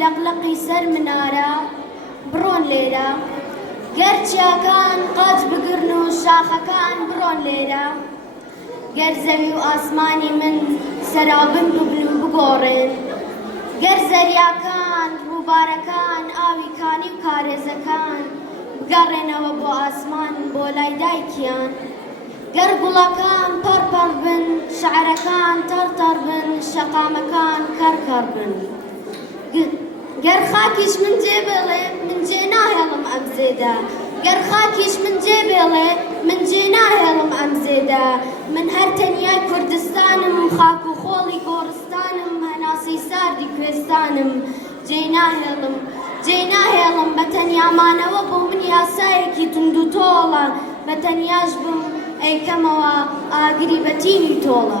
لەقلەقی سەر منارە بڕۆن لێرە گەر چیاکان قەج بگرن و شاخەکان بڕۆن لێرە گەر زەوی و ئاسمانی من سەرابن ببن و بگۆڕێن گەر زەریاکان ڕووبارەکان ئاویکانی و کارێزەکان بگەڕێنەوە بۆ ئاسمان بۆ لای دایکیان گەر گوڵەکان پەڕپەڕ بن شەعرەکان تەڕتەڕ بن شەقامەکان کەڕکەڕ بن گەر خاکیش من جێ بێڵێ من جێ ناهێڵم ئەم زێدە گەر خاکیش من جێ بێڵێ من جێ ناهێڵم ئەم زێدە من هەر تەنیای کوردستانم خاک و خۆڵی گۆڕستانم هەناسەی ساردی کوێستانم جێ ناهێڵم بە تەنیامانەوە بۆ من یاسایەکی تند و تۆڵە بە تەنیاش بم ئەیکەمەوە ئاگری بە تینی تۆڵە